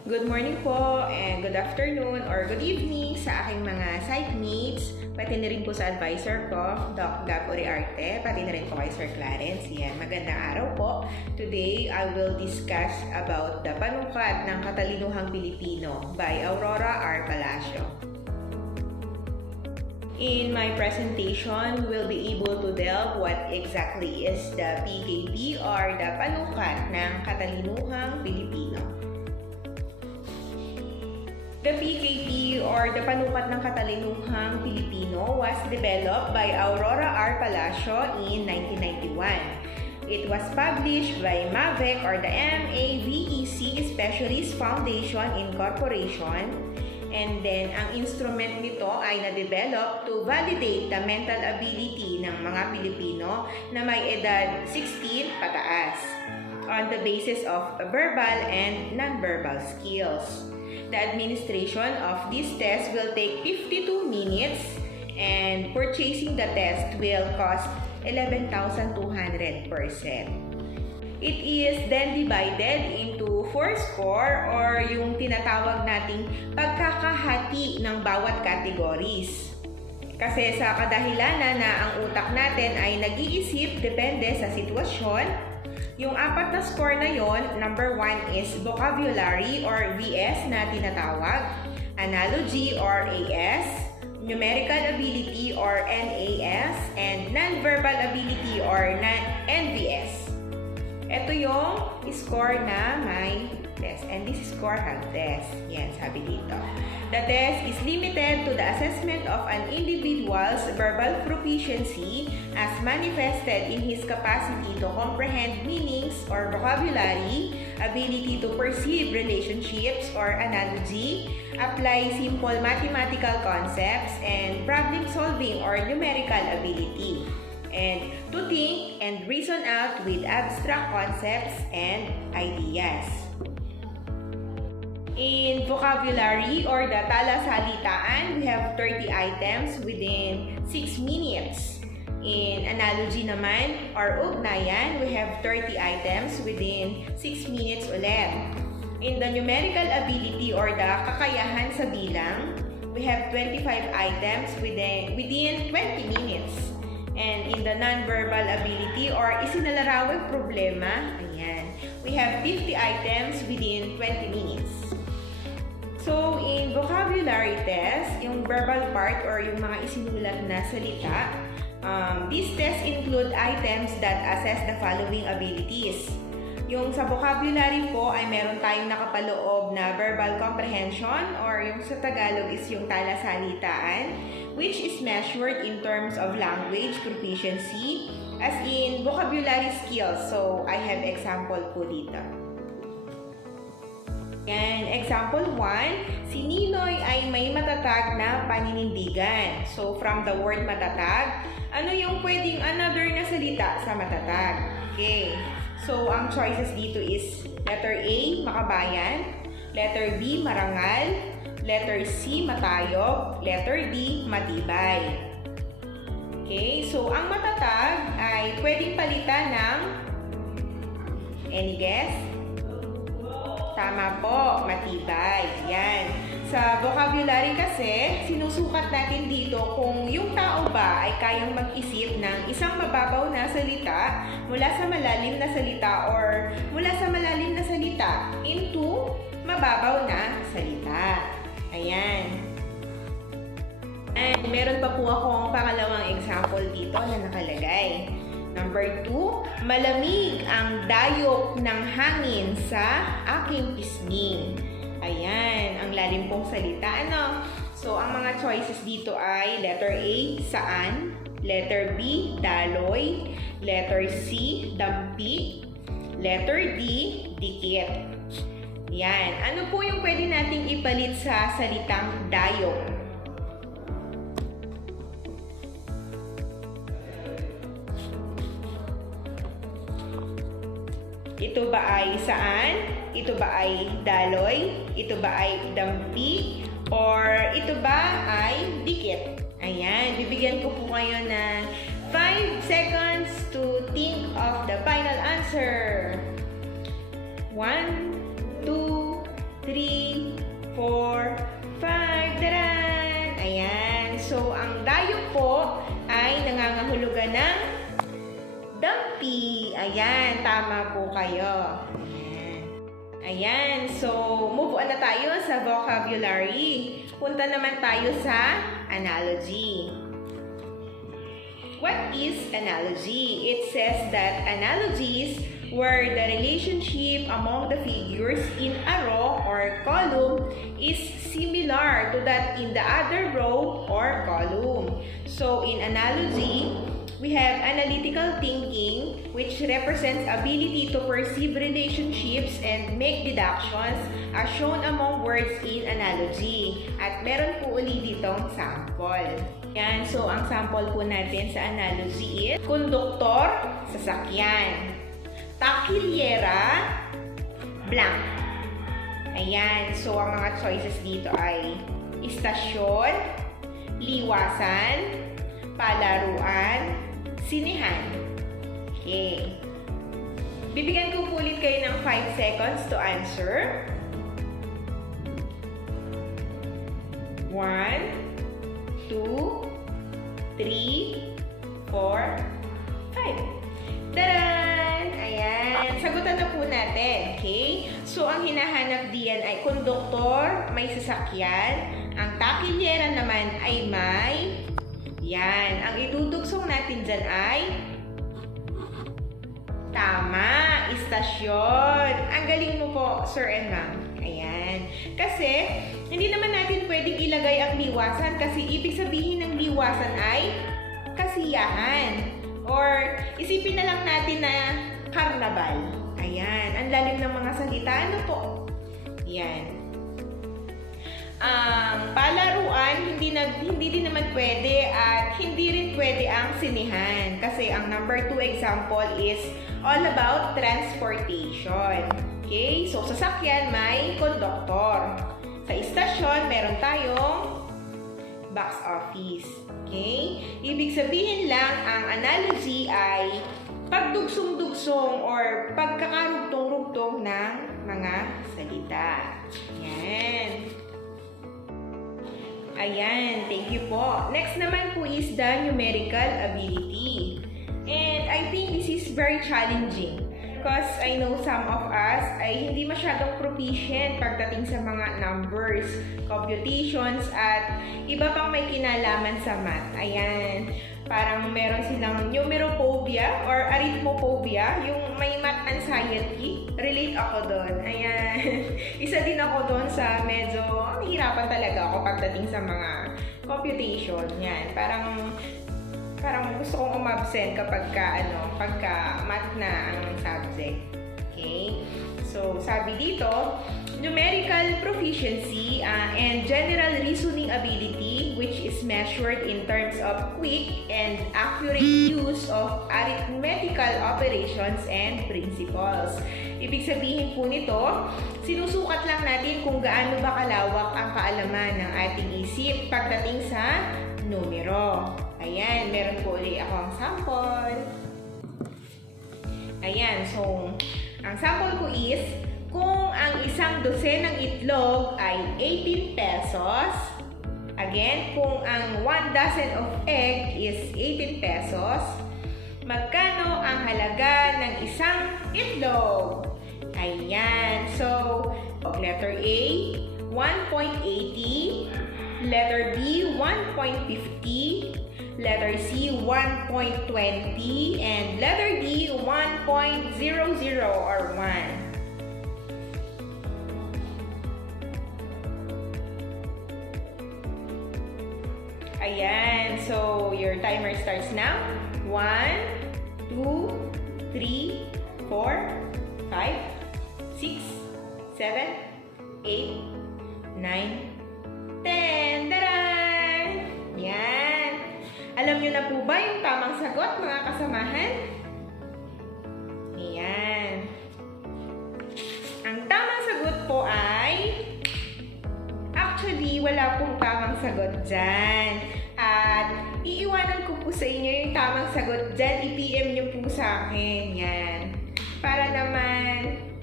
Good morning po and good afternoon or good evening sa aking mga sitemates, pati na rin po sa advisor ko, Doc Gab Uriarte, pati na rin po kay Sir Clarence. Yan, magandang araw po. Today, I will discuss about the Panukat ng Katalinuhang Pilipino by Aurora R. Palacio. In my presentation, we'll be able to delve what exactly is the PKP or the Panukat ng Katalinuhang Pilipino. The PKP or the Panukat ng Katalinuhang Pilipino was developed by Aurora R. Palacio in 1991. It was published by MAVEC or the MAVEC Specialist Foundation Incorporation, and then ang instrument nito ay na-develop to validate the mental ability ng mga Pilipino na may edad 16 pataas on the basis of verbal and non-verbal skills. The administration of this test will take 52 minutes and purchasing the test will cost 11,200 per set. It is then divided into 4 score or yung tinatawag nating pagkakahati ng bawat categories. Kasi sa kadahilanan na ang utak natin ay nag-iisip depende sa sitwasyon, yung 4 na score na yon, number 1 is vocabulary or VS na tinatawag, analogy or AS, numerical ability or NAS, and nonverbal ability or NVS. Ito yung score na may test. And this score have test. Yan, sabi dito. The test is limited to the assessment of an individual's verbal proficiency as manifested in his capacity to comprehend meanings or vocabulary, ability to perceive relationships or analogy, apply simple mathematical concepts, and problem solving or numerical ability, and to think and reason out with abstract concepts and ideas. In vocabulary or the talasalitaan, we have 30 items within 6 minutes. In analogy naman or ugnayan, we have 30 items within 6 minutes ulit. In the numerical ability or the kakayahan sa bilang, we have 25 items within 20 minutes. And in the non-verbal ability or isinalarawang problema, ayan, we have 50 items within 20 minutes. So, in vocabulary test, yung verbal part or yung mga isinulat na salita, these tests include items that assess the following abilities. Yung sa vocabulary po ay meron tayong nakapaloob na verbal comprehension or yung sa Tagalog is yung talasalitaan, which is measured in terms of language proficiency as in vocabulary skills. So, I have example po dito. Yan, example 1, si Ninoy ay may matatag na paninindigan. So, from the word matatag, ano yung pwedeng another na salita sa matatag? Okay. So, ang choices dito is letter A, makabayan, letter B, marangal, letter C, matayog, letter D, matibay. Okay, so ang matatag ay pwedeng palitan ng any guess? Tama po, matibay. Yan. Sa vocabulary kasi, sinusukat natin dito kung yung tao ba ay kayang mag-isip ng isang mababaw na salita mula sa malalim na salita or mula sa malalim na salita into mababaw na salita. Ayan. And meron pa po akong pangalawang example dito na nakalagay. Number 2, malamig ang dayok ng hangin sa aking pisngi. Ayan, ang lalim pong salita, ano? So, ang mga choices dito ay letter A, saan, letter B, daloy, letter C, dampi, letter D, dikit. Yan, ano po yung pwede nating ipalit sa salitang dayok? Ito ba ay saan? Ito ba ay daloy? Ito ba ay dampi? Or ito ba ay dikit? Ayan, bibigyan ko po kayo ng 5 seconds to think of the final answer. 1, 2, 3, 4, 5. Daran! Ayan. So, ang dayok po ay nangangahulugan ng dumpy. Ayan. Tama po kayo. Ayan. So, move on na tayo sa vocabulary. Punta naman tayo sa analogy. What is analogy? It says that analogies where the relationship among the figures in a row or column is similar to that in the other row or column. So, in analogy, we have analytical thinking, which represents ability to perceive relationships and make deductions as shown among words in analogy. At meron po uli ditong sample. Yan, so ang sample po natin sa analogy is konduktor, sasakyan. Takilyera, blank. Ayan, so ang mga choices dito ay istasyon, liwasan, palaruan, sinihan. Okay. Bibigyan ko po ulit kayo ng 5 seconds to answer. 1, 2, 3, 4, 5. Taran! Ayan. Sagutan na po natin. Okay? So, ang hinahanap diyan ay konduktor, may sasakyan. Ang takilyera naman ay may... Yan. Ang idudugsong natin dyan ay... Tama! Istasyon. Ang galing mo po, Sir and Ma'am. Ayan. Kasi, hindi naman natin pwedeng ilagay ang liwasan kasi ibig sabihin ng liwasan ay kasiyahan. Or, isipin na lang natin na karnabal. Ayan. Ang lalim ng mga salita. Ano po? Ayan. Ang palaruan, hindi din naman pwede at hindi rin pwede ang sinihan. Kasi ang number 2 example is all about transportation. Okay? So, sasakyan may konduktor. Sa istasyon, meron tayong box office. Okay? Ibig sabihin lang, ang analogy ay pagdugsong-dugsong or pagkakarugtong-rugtong ng mga salita. Yan. Ayan, thank you po. Next naman po is the numerical ability. And I think this is very challenging because I know some of us ay hindi masyadong proficient pagdating sa mga numbers, computations, at iba pang may kinalaman sa math. Ayan, parang meron silang numerophobia or arithmophobia, yung may math anxiety. Relate ako doon. Ayan, isa din ako doon sa medyo nahihirapan talaga ako pagdating sa mga computation. Yan, parang gusto kong umabsent pagka math na subject. Okay? So, sabi dito, numerical proficiency and general reasoning ability, which is measured in terms of quick and accurate use of arithmetical operations and principles. Ibig sabihin po nito, sinusukat lang natin kung gaano ba kalawak ang kaalaman ng ating isip pagdating sa numero. Ayan, meron po ulit ako ang sample. Ayan, so, ang sample ko is, kung ang isang dosenang itlog ay 18 pesos, again, kung ang 1 dozen of egg is 18 pesos, magkano ang halaga ng isang itlog? Ayan, so, letter A, 1.80, letter B, 1.50, letter C, 1.20, and letter D, 1.00 or 1. Ayan, so your timer starts now. 1, 2, 3, 4, 5, 6, 7, 8, 9, 10. Taran! Yan. Alam nyo na po ba yung tamang sagot, mga kasamahan? Ayan. Ang tamang sagot po ay... Actually, wala pong tamang sagot dyan. At iiwanan ko po sa inyo yung tamang sagot dyan. I-PM nyo po sa akin. Yan. Para naman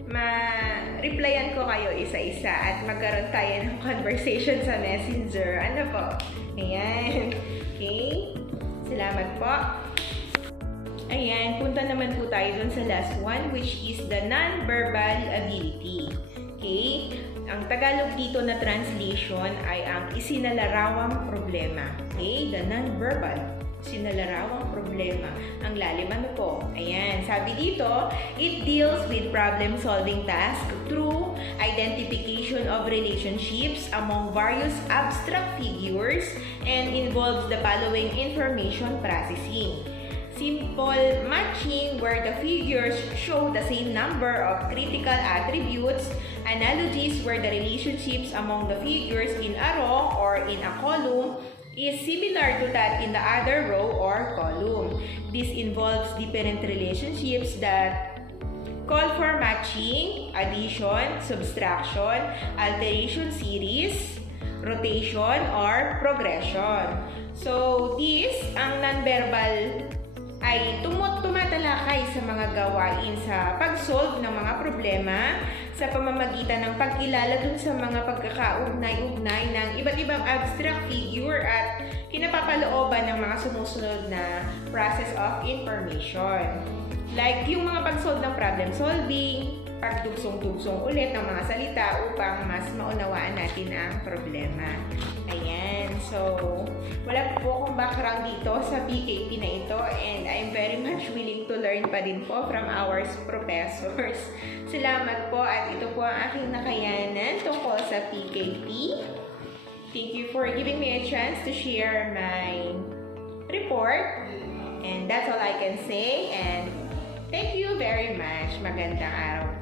ma-replyan ko kayo isa-isa at magkaroon tayo ng conversation sa Messenger. Ano po? Ayan. Okay? Salamat po. Ayan, punta naman po tayo dun sa last one, which is the non-verbal ability. Okay? Ang Tagalog dito na translation ay ang isinalarawang problema. Okay? The non-verbal. Isinalarawang problema. Ang lalim ano po? Ayan, sabi dito, it deals with problem-solving task through identification of relationships among various abstract figures and involves the following information processing. Simple matching where the figures show the same number of critical attributes, analogies where the relationships among the figures in a row or in a column is similar to that in the other row or column. This involves different relationships that call for matching, addition, subtraction, alteration series, rotation, or progression. So, this, ang non-verbal ay tumatalakay sa mga gawain sa pag-solve ng mga problema sa pamamagitan ng pagkilala dun sa mga pagkakaugnay-ugnay ng iba't ibang abstract figure at kinapapalooban ng mga sumusunod na process of information. Like yung mga pag-solve ng problem solving, pagdugsong-dugsong ulit ng mga salita upang mas maunawaan natin ang problema. Ayan. So, wala po akong background dito sa PKP na ito and I'm very much willing to learn pa din po from our professors. Salamat po at ito po ang aking nakayanan tungkol sa PKP. Thank you for giving me a chance to share my report. And that's all I can say and thank you very much. Magandang araw